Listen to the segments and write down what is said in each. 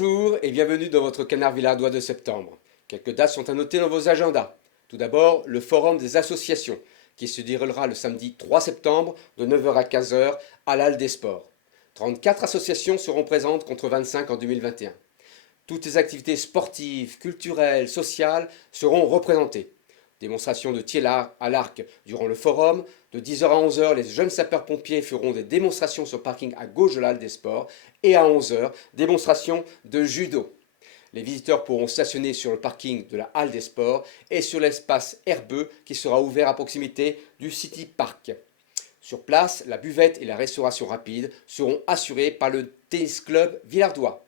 Bonjour et bienvenue dans votre canard villardois de septembre. Quelques dates sont à noter dans vos agendas. Tout d'abord, le forum des associations qui se déroulera le samedi 3 septembre de 9 h à 15 h à l'Halle des Sports. 34 associations seront présentes contre 25 en 2021. Toutes les activités sportives, culturelles, sociales seront représentées. Démonstration de tir à l'arc durant le forum. De 10 h à 11 h, les jeunes sapeurs-pompiers feront des démonstrations sur le parking à gauche de l'Halle des Sports. Et à 11 h, démonstration de judo. Les visiteurs pourront stationner sur le parking de la Halle des Sports et sur l'espace herbeux qui sera ouvert à proximité du City Park. Sur place, la buvette et la restauration rapide seront assurées par le Tennis Club Villardois.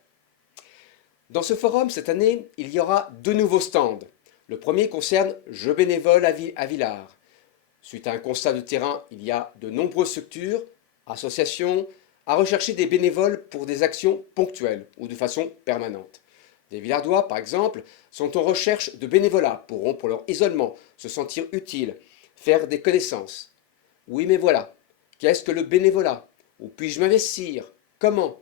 Dans ce forum, cette année, il y aura 2 nouveaux stands. Le premier concerne Jeux bénévoles à Villars. Suite à un constat de terrain, il y a de nombreuses structures, associations, à rechercher des bénévoles pour des actions ponctuelles ou de façon permanente. Des Villardois, par exemple, sont en recherche de bénévolat pour rompre leur isolement, se sentir utiles, faire des connaissances. Oui, mais voilà, qu'est-ce que le bénévolat? Où puis-je m'investir? Comment?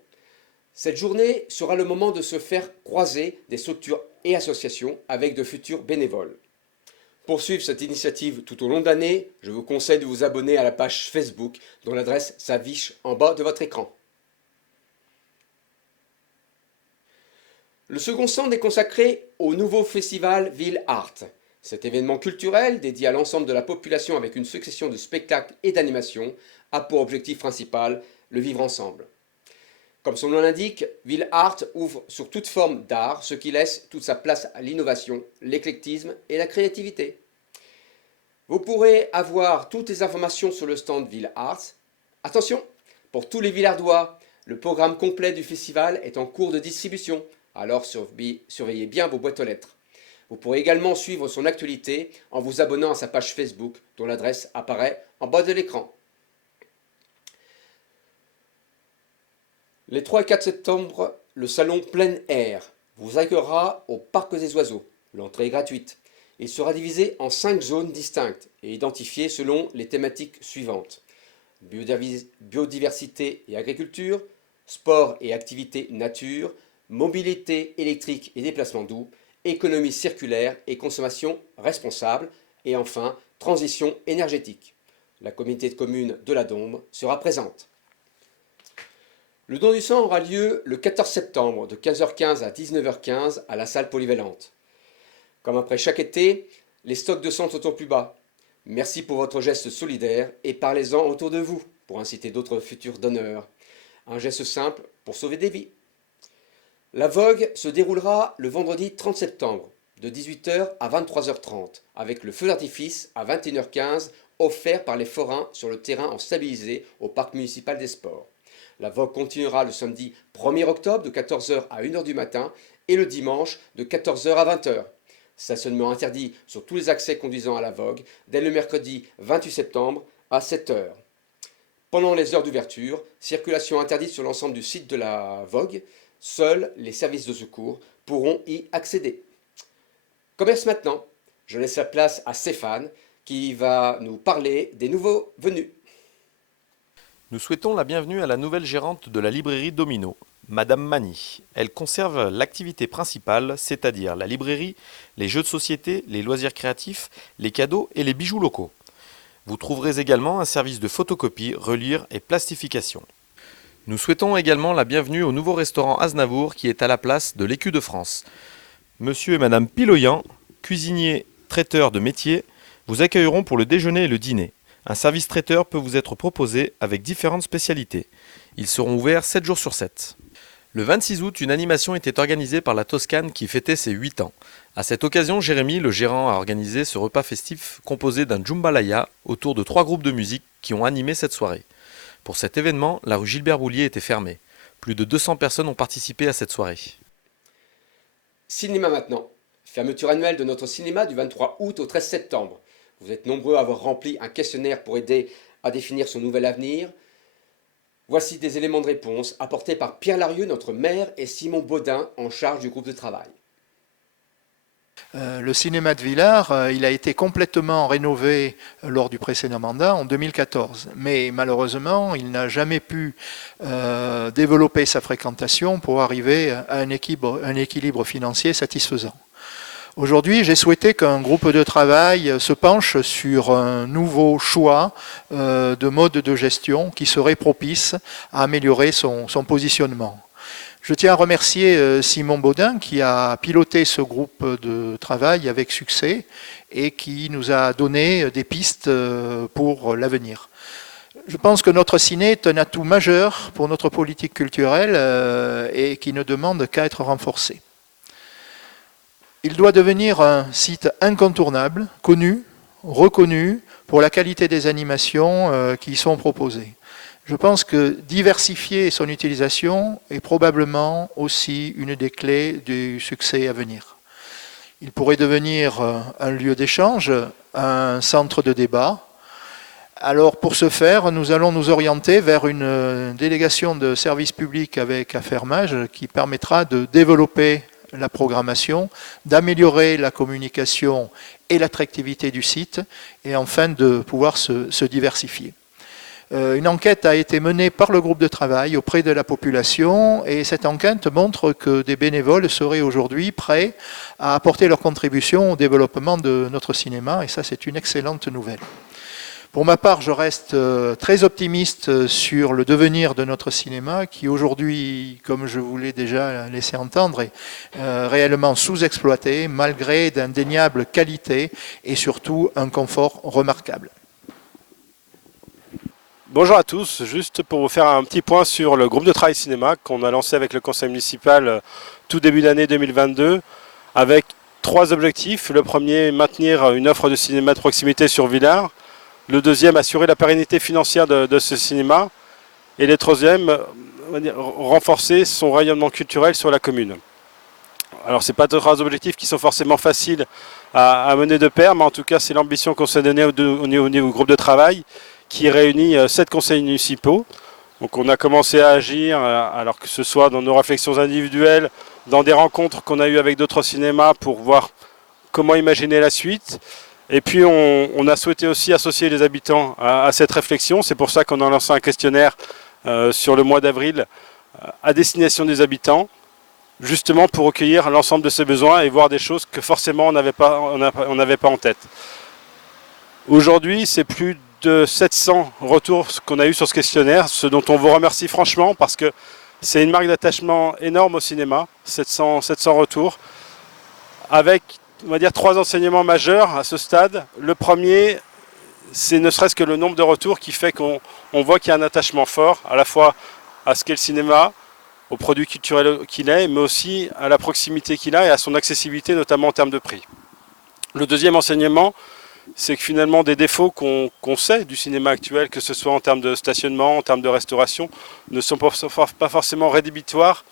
Cette journée sera le moment de se faire croiser des structures et associations avec de futurs bénévoles. Pour suivre cette initiative tout au long de l'année, je vous conseille de vous abonner à la page Facebook dont l'adresse s'affiche en bas de votre écran. Le second stand est consacré au nouveau festival Ville Art. Cet événement culturel, dédié à l'ensemble de la population avec une succession de spectacles et d'animations, a pour objectif principal le vivre ensemble. Comme son nom l'indique, Ville Art ouvre sur toute forme d'art, ce qui laisse toute sa place à l'innovation, l'éclectisme et la créativité. Vous pourrez avoir toutes les informations sur le stand Ville Art. Attention, pour tous les Villardois, le programme complet du festival est en cours de distribution, alors surveillez bien vos boîtes aux lettres. Vous pourrez également suivre son actualité en vous abonnant à sa page Facebook, dont l'adresse apparaît en bas de l'écran. Les 3 et 4 septembre, le salon plein air vous accueillera au Parc des Oiseaux. L'entrée est gratuite. Il sera divisé en 5 zones distinctes et identifiées selon les thématiques suivantes. Biodiversité et agriculture, sport et activités nature, mobilité électrique et déplacement doux, économie circulaire et consommation responsable, et enfin, transition énergétique. La communauté de communes de la Dombe sera présente. Le don du sang aura lieu le 14 septembre de 15 h 15 à 19 h 15 à la salle polyvalente. Comme après chaque été, les stocks de sang sont au plus bas. Merci pour votre geste solidaire et parlez-en autour de vous pour inciter d'autres futurs donneurs. Un geste simple pour sauver des vies. La vogue se déroulera le vendredi 30 septembre de 18 h à 23 h 30 avec le feu d'artifice à 21 h 15 offert par les forains sur le terrain en stabilisé au parc municipal des sports. La vogue continuera le samedi 1er octobre de 14 h à 1 h du matin et le dimanche de 14 h à 20 h. Stationnement interdit sur tous les accès conduisant à la vogue dès le mercredi 28 septembre à 7 h. Pendant les heures d'ouverture, circulation interdite sur l'ensemble du site de la vogue. Seuls les services de secours pourront y accéder. Commerce maintenant. Je laisse la place à Stéphane qui va nous parler des nouveaux venus. Nous souhaitons la bienvenue à la nouvelle gérante de la librairie Domino, Madame Mani. Elle conserve l'activité principale, c'est-à-dire la librairie, les jeux de société, les loisirs créatifs, les cadeaux et les bijoux locaux. Vous trouverez également un service de photocopie, reliure et plastification. Nous souhaitons également la bienvenue au nouveau restaurant Aznavour qui est à la place de l'Écu de France. Monsieur et Madame Piloyan, cuisiniers, traiteurs de métier, vous accueilleront pour le déjeuner et le dîner. Un service traiteur peut vous être proposé avec différentes spécialités. Ils seront ouverts 7 jours sur 7. Le 26 août, une animation était organisée par la Toscane qui fêtait ses 8 ans. À cette occasion, Jérémy, le gérant, a organisé ce repas festif composé d'un jambalaya autour de 3 groupes de musique qui ont animé cette soirée. Pour cet événement, la rue Gilbert-Boulier était fermée. Plus de 200 personnes ont participé à cette soirée. Cinéma maintenant. Fermeture annuelle de notre cinéma du 23 août au 13 septembre. Vous êtes nombreux à avoir rempli un questionnaire pour aider à définir son nouvel avenir. Voici des éléments de réponse apportés par Pierre Larieux, notre maire, et Simon Baudin, en charge du groupe de travail. Le cinéma de Villars, il a été complètement rénové lors du précédent mandat en 2014. Mais malheureusement, il n'a jamais pu développer sa fréquentation pour arriver à un équilibre financier satisfaisant. Aujourd'hui, j'ai souhaité qu'un groupe de travail se penche sur un nouveau choix de mode de gestion qui serait propice à améliorer son positionnement. Je tiens à remercier Simon Baudin qui a piloté ce groupe de travail avec succès et qui nous a donné des pistes pour l'avenir. Je pense que notre ciné est un atout majeur pour notre politique culturelle et qui ne demande qu'à être renforcé. Il doit devenir un site incontournable, connu, reconnu pour la qualité des animations qui y sont proposées. Je pense que diversifier son utilisation est probablement aussi une des clés du succès à venir. Il pourrait devenir un lieu d'échange, un centre de débat. Alors pour ce faire, nous allons nous orienter vers une délégation de service public avec affermage qui permettra de développer la programmation, d'améliorer la communication et l'attractivité du site et enfin de pouvoir se diversifier. Une enquête a été menée par le groupe de travail auprès de la population et cette enquête montre que des bénévoles seraient aujourd'hui prêts à apporter leur contribution au développement de notre cinéma et ça c'est une excellente nouvelle. Pour ma part, je reste très optimiste sur le devenir de notre cinéma qui aujourd'hui, comme je vous l'ai déjà laissé entendre, est réellement sous-exploité malgré d'indéniables qualités et surtout un confort remarquable. Bonjour à tous, juste pour vous faire un petit point sur le groupe de travail cinéma qu'on a lancé avec le conseil municipal tout début d'année 2022 avec 3 objectifs. Le premier, maintenir une offre de cinéma de proximité sur Villars. Le deuxième, assurer la pérennité financière de ce cinéma. Et le troisième, renforcer son rayonnement culturel sur la commune. Alors ce n'est pas 3 objectifs qui sont forcément faciles à mener de pair, mais en tout cas c'est l'ambition qu'on s'est donnée au niveau du groupe de travail qui réunit 7 conseils municipaux. Donc on a commencé à agir, alors que ce soit dans nos réflexions individuelles, dans des rencontres qu'on a eues avec d'autres cinémas pour voir comment imaginer la suite. Et puis on a souhaité aussi associer les habitants à cette réflexion. C'est pour ça qu'on a lancé un questionnaire sur le mois d'avril à destination des habitants, justement pour recueillir l'ensemble de ces besoins et voir des choses que forcément on n'avait pas en tête. Aujourd'hui, c'est plus de 700 retours qu'on a eu sur ce questionnaire, ce dont on vous remercie franchement parce que c'est une marque d'attachement énorme au cinéma, 700 retours, avec on va dire 3 enseignements majeurs à ce stade. Le premier, c'est ne serait-ce que le nombre de retours qui fait qu'on voit qu'il y a un attachement fort à la fois à ce qu'est le cinéma, au produit culturel qu'il est, mais aussi à la proximité qu'il a et à son accessibilité, notamment en termes de prix. Le deuxième enseignement, c'est que finalement des défauts qu'on sait du cinéma actuel, que ce soit en termes de stationnement, en termes de restauration, ne sont pas forcément rédhibitoires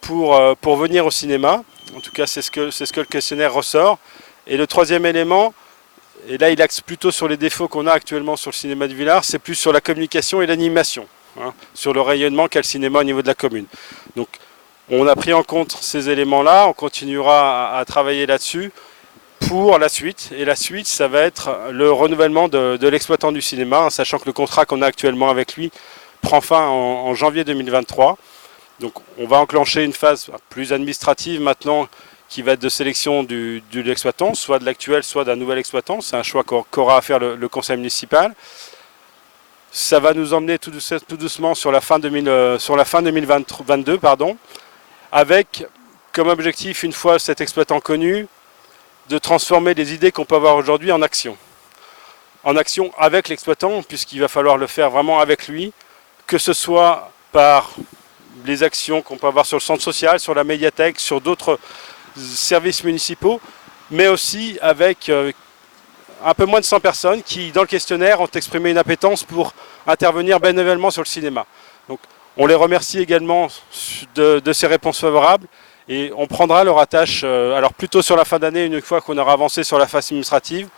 pour venir au cinéma. En tout cas, c'est ce que le questionnaire ressort. Et le troisième élément, et là il axe plutôt sur les défauts qu'on a actuellement sur le cinéma de Villars, c'est plus sur la communication et l'animation, sur le rayonnement qu'a le cinéma au niveau de la commune. Donc on a pris en compte ces éléments-là, on continuera à travailler là-dessus pour la suite. Et la suite, ça va être le renouvellement de l'exploitant du cinéma, sachant que le contrat qu'on a actuellement avec lui prend fin en janvier 2023. Donc on va enclencher une phase plus administrative maintenant qui va être de sélection de l'exploitant, soit de l'actuel, soit d'un nouvel exploitant. C'est un choix qu'aura à faire le conseil municipal. Ça va nous emmener tout doucement sur la fin 2022, avec comme objectif, une fois cet exploitant connu, de transformer les idées qu'on peut avoir aujourd'hui en action. En action avec l'exploitant, puisqu'il va falloir le faire vraiment avec lui, que ce soit par les actions qu'on peut avoir sur le centre social, sur la médiathèque, sur d'autres services municipaux, mais aussi avec un peu moins de 100 personnes qui, dans le questionnaire, ont exprimé une appétence pour intervenir bénévolement sur le cinéma. Donc, on les remercie également de ces réponses favorables et on prendra leur attache, alors plutôt sur la fin d'année, une fois qu'on aura avancé sur la phase administrative,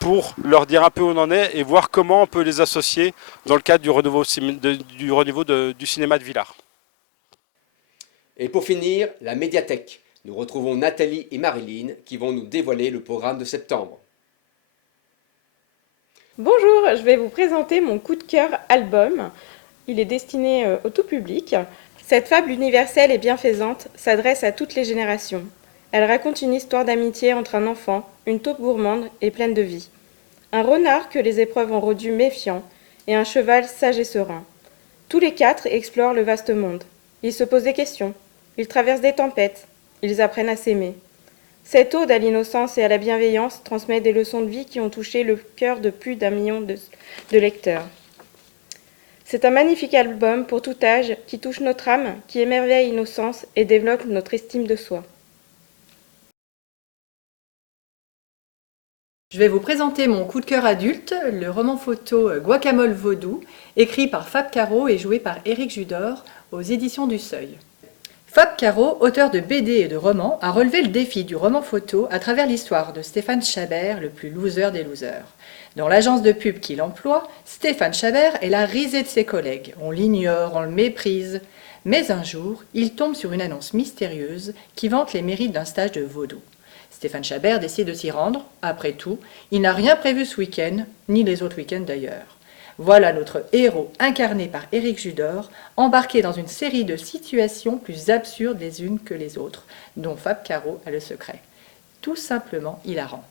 pour leur dire un peu où on en est et voir comment on peut les associer dans le cadre du renouveau du cinéma de Villars. Et pour finir, la médiathèque. Nous retrouvons Nathalie et Marilyn qui vont nous dévoiler le programme de septembre. Bonjour, je vais vous présenter mon coup de cœur album. Il est destiné au tout public. Cette fable universelle et bienfaisante s'adresse à toutes les générations. Elle raconte une histoire d'amitié entre un enfant, une taupe gourmande et pleine de vie, un renard que les épreuves ont rendu méfiant et un cheval sage et serein. Tous les quatre explorent le vaste monde. Ils se posent des questions, ils traversent des tempêtes, ils apprennent à s'aimer. Cette ode à l'innocence et à la bienveillance transmet des leçons de vie qui ont touché le cœur de plus d'1 million de lecteurs. C'est un magnifique album pour tout âge qui touche notre âme, qui émerveille l'innocence et développe notre estime de soi. Je vais vous présenter mon coup de cœur adulte, le roman photo Guacamole Vaudou, écrit par Fab Caro et joué par Éric Judor aux éditions du Seuil. Fab Caro, auteur de BD et de romans, a relevé le défi du roman photo à travers l'histoire de Stéphane Chabert, le plus loser des losers. Dans l'agence de pub qu'il emploie, Stéphane Chabert est la risée de ses collègues. On l'ignore, on le méprise. Mais un jour, il tombe sur une annonce mystérieuse qui vante les mérites d'un stage de vaudou. Stéphane Chabert décide de s'y rendre. Après tout, il n'a rien prévu ce week-end, ni les autres week-ends d'ailleurs. Voilà notre héros, incarné par Éric Judor, embarqué dans une série de situations plus absurdes les unes que les autres, dont Fab Caro a le secret. Tout simplement hilarant.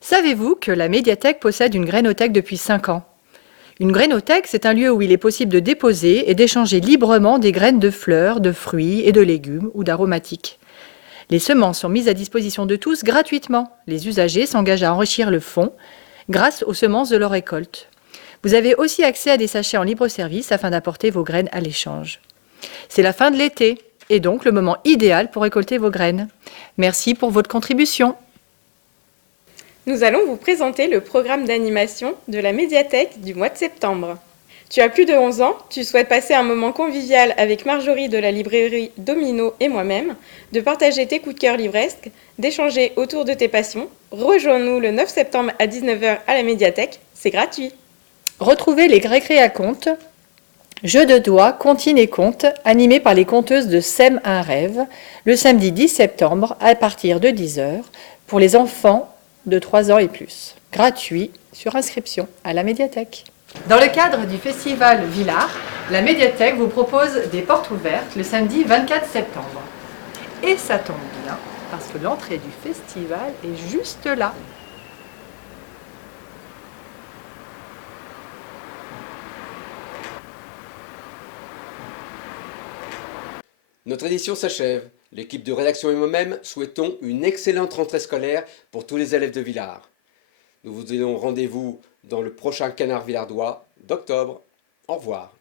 Savez-vous que la médiathèque possède une grainothèque depuis 5 ans ? Une grainothèque, c'est un lieu où il est possible de déposer et d'échanger librement des graines de fleurs, de fruits et de légumes ou d'aromatiques. Les semences sont mises à disposition de tous gratuitement. Les usagers s'engagent à enrichir le fonds grâce aux semences de leur récolte. Vous avez aussi accès à des sachets en libre-service afin d'apporter vos graines à l'échange. C'est la fin de l'été et donc le moment idéal pour récolter vos graines. Merci pour votre contribution. Nous allons vous présenter le programme d'animation de la médiathèque du mois de septembre. Tu as plus de 11 ans, tu souhaites passer un moment convivial avec Marjorie de la librairie Domino et moi-même, de partager tes coups de cœur livresques, d'échanger autour de tes passions. Rejoins-nous le 9 septembre à 19h à la médiathèque, c'est gratuit. Retrouvez les récré à contes, jeux de doigts, comptines et contes, animés par les conteuses de Sème un rêve, le samedi 10 septembre à partir de 10h, pour les enfants de 3 ans et plus. Gratuit sur inscription à la médiathèque. Dans le cadre du festival Villars, la médiathèque vous propose des portes ouvertes le samedi 24 septembre. Et ça tombe bien, parce que l'entrée du festival est juste là. Notre édition s'achève. L'équipe de rédaction et moi-même souhaitons une excellente rentrée scolaire pour tous les élèves de Villars. Nous vous donnons rendez-vous dans le prochain Canard villardois d'octobre. Au revoir.